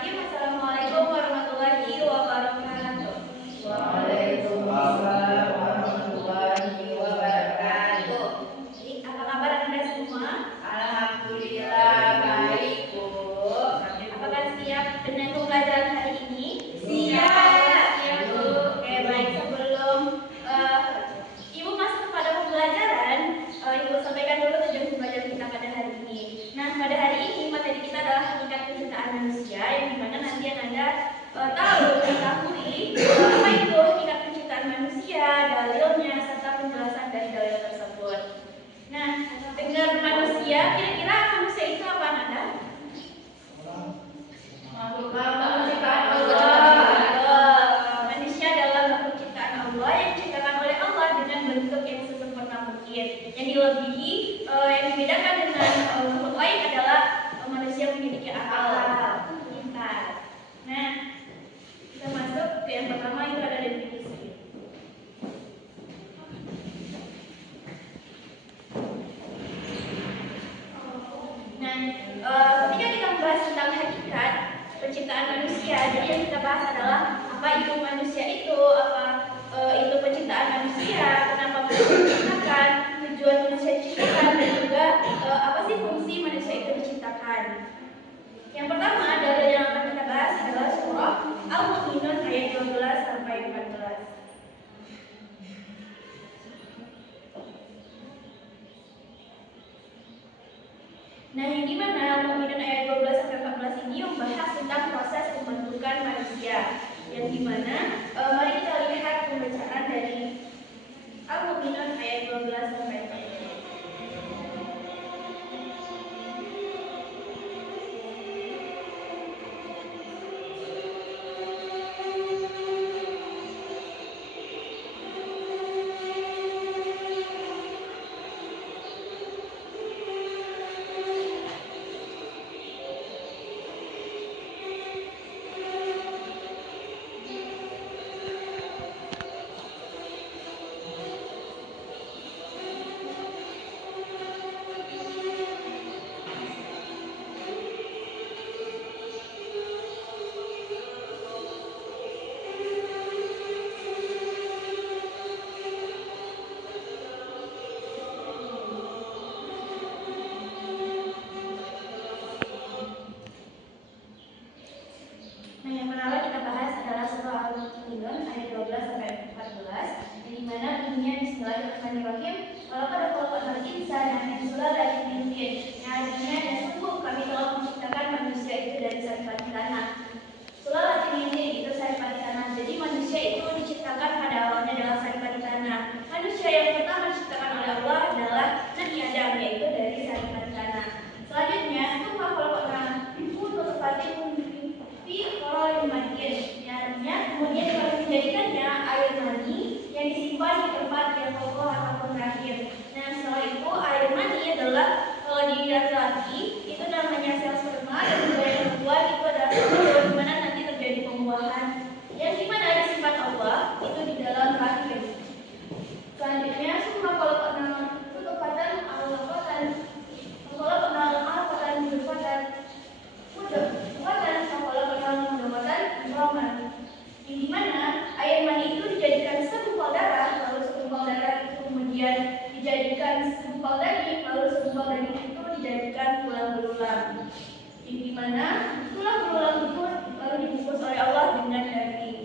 Bismillahirrahmanirrahim. Assalamualaikum warahmatullahi wabarakatuh. Waalaikumsalam warahmatullahi wabarakatuh. Apa kabar Anda semua? Alhamdulillah baik, Bu. Apakah siap dengan pembelajaran hari ini? Siap. Siap, Bu. Oke, baik. Sebelum Ibu masuk kepada pembelajaran, Ibu sampaikan dulu tujuan pembelajaran kita pada hari ini. Nah, pada hari ini materi kita adalah hakikat penciptaan manusia, yang dimana nanti yang Anda mengetahui apa itu hakikat penciptaan manusia, dalilnya, serta penjelasan dari dalil tersebut. Nah, dengan manusia, kira-kira manusia itu apa, Anda? Makhluk penciptaan Allah. Manusia adalah makhluk ciptaan Allah yang diciptakan oleh Allah dengan bentuk yang sesempurna mungkin. Yang dilebihi, yang dibedakan dengan makhluk lain adalah manusia memiliki akal, pintar. Nah, kita masuk ke yang pertama, itu ada definisi. Nah, ketika kita membahas tentang hakikat penciptaan manusia, jadi yang kita bahas adalah apa itu manusia itu, apa itu penciptaan manusia, kenapa manusia diciptakan, tujuan manusia diciptakan, dan juga apa sih fungsi manusia itu diciptakan. Yang pertama, dalil yang akan kita bahas adalah surah Al-Mu'minun ayat 12 sampai 14. Nah, yang dimana Al-Mu'minun ayat 12 sampai 14 ini membahas tentang proses pembentukan manusia. Yang dimana mari kita lihat pembacaan dari Al-Mu'minun ayat 12 sampai 14. Nah, yang pertama kita bahas adalah surah Al-Mu'minun ayat 12 sampai 14, yang dimana bunyinya Bismillahirrahmanirrahim. Walaqad khalaqnal insana min sulalatin min tin. Yang artinya, dan sungguh kami telah menciptakan manusia itu dari saripati tanah. Sulalatin min tin itu saripati tanah. Jadi manusia itu diciptakan pada awalnya adalah saripati tanah. Manusia yang pertama diciptakan oleh Allah adalah Nabi Adam, yaitu dari saripati tanah. Selanjutnya, summa khalaqna min nutfatin artinya kemudian kami menjadikannya air mani yang disimpan di tempat yang kokoh ataupun terakhir. Nah, setelah itu air mani adalah kalau di laki-laki itu namanya sel sperma, dan juga yang perempuan itu adalah di mana nanti terjadi pembuahan, yang dimana disimpan Allah itu di dalam rahim. Selanjutnya summa khalaqna nutfatan alaqatan yang dimana air mani itu dijadikan segumpal darah, lalu segumpal darah itu kemudian dijadikan segumpal daging, lalu segumpal daging itu dijadikan tulang belulang, yang dimana tulang belulang itu lalu dibungkus oleh Allah dengan daging.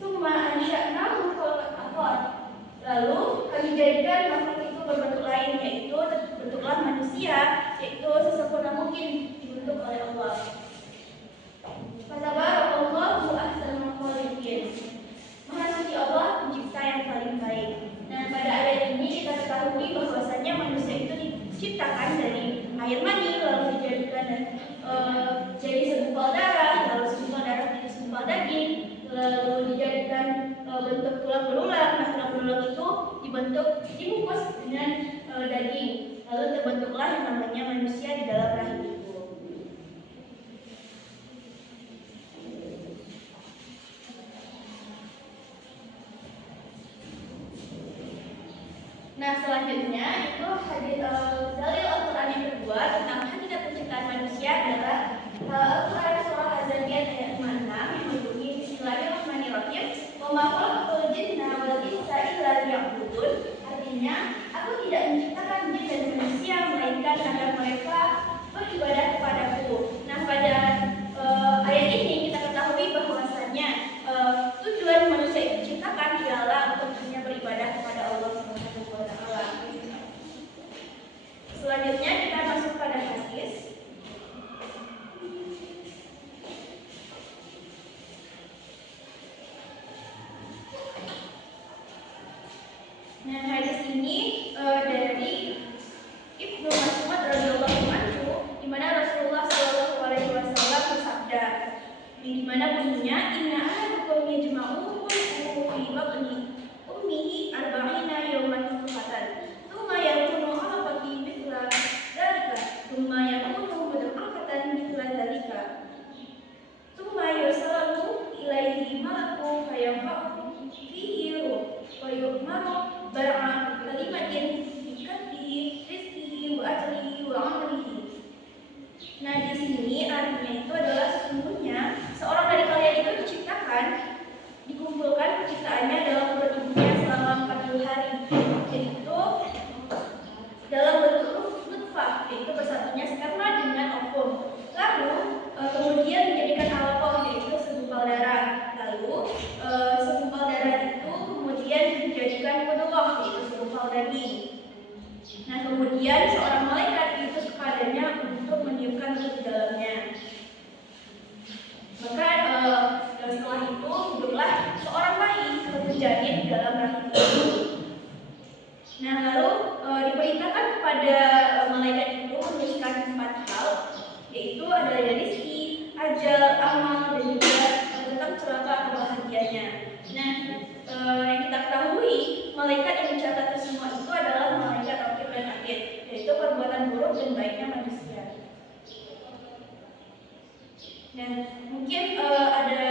Summa ansha'nahu khalqan, lalu kami jadikan makhluk itu berbentuk lain, yaitu bentuklah manusia, yaitu sesempurna mungkin dibentuk oleh Allah. Fatabarakallahu ahsanul khaliqin. Maha suci Allah, pencipta yang paling baik. Nah, pada ayat ini kita ketahui bahwasanya manusia itu diciptakan dari air mani, lalu dijadikan jadi segumpal darah, lalu segumpal darah jadi segumpal daging, lalu dijadikan bentuk tulang belulang. Nah, tulang belulang itu dibungkus dengan daging, lalu terbentuklah yang namanya manusia di dalam rahim ibu. Nah, selanjutnya itu dalil Al-Quran yang kedua tentang hakikat penciptaan manusia adalah Sesungguhnya aku tidak menciptakan jin dan manusia melainkan agar mereka beribadah kepadaku. Nah, pada ayat ini kita ketahui bahwasanya tujuan manusia itu diciptakan ialah untuk hanya beribadah kepada Allah Subhanahu wa taala. Selanjutnya kita masuk pada hadis. Nah, hadis ini dari Ibnu Mas'ud radhiyallahu anhu, di mana Rasulullah shallallahu alaihi wasallam bersabda, di mana bunyinya inna ahadakum yajma'u khulquhu fi batni ummihi arba'ina yawman nutfatan thumma yakunu 'alaqatan mithla dzalika thumma yakunu mudghatan mithla dzalika thumma yursalu ilaihi malaku fayanfa'u fihi ruh wa yu'maru bar'a kalimatin bi katbihi rizqihi wa ajlihi wa 'amalihi. Nah, di sini artinya itu adalah sesungguhnya seorang dari kalian itu diciptakan, dikumpulkan penciptaannya dalam perut ibunya selama 40 hari, yaitu dalam bentuk nutfah, yaitu bersatunya sperma dengan ovum. Lalu kemudian menjadikan alaqah, yaitu segumpal darah. Lalu segumpal darah itu kemudian dijadikan mudghah, yaitu segumpal daging. Nah, kemudian seorang malaikat itu kepadanya untuk meniupkan ruh di dalamnya. Maka setelah itu hiduplah seorang bayi atau janin di dalam rahim ibu. Nah, lalu diperintahkan kepada malaikat itu menuliskan 4 hal, yaitu adalah rezeki, ajal, amal, dan juga tentang celaka atau bahagianya. Nah, yang kita ketahui, malaikat yang mencatat semua itu adalah malaikat Raqib dan Atid, yaitu perbuatan buruk dan baiknya manusia. Dan mungkin ada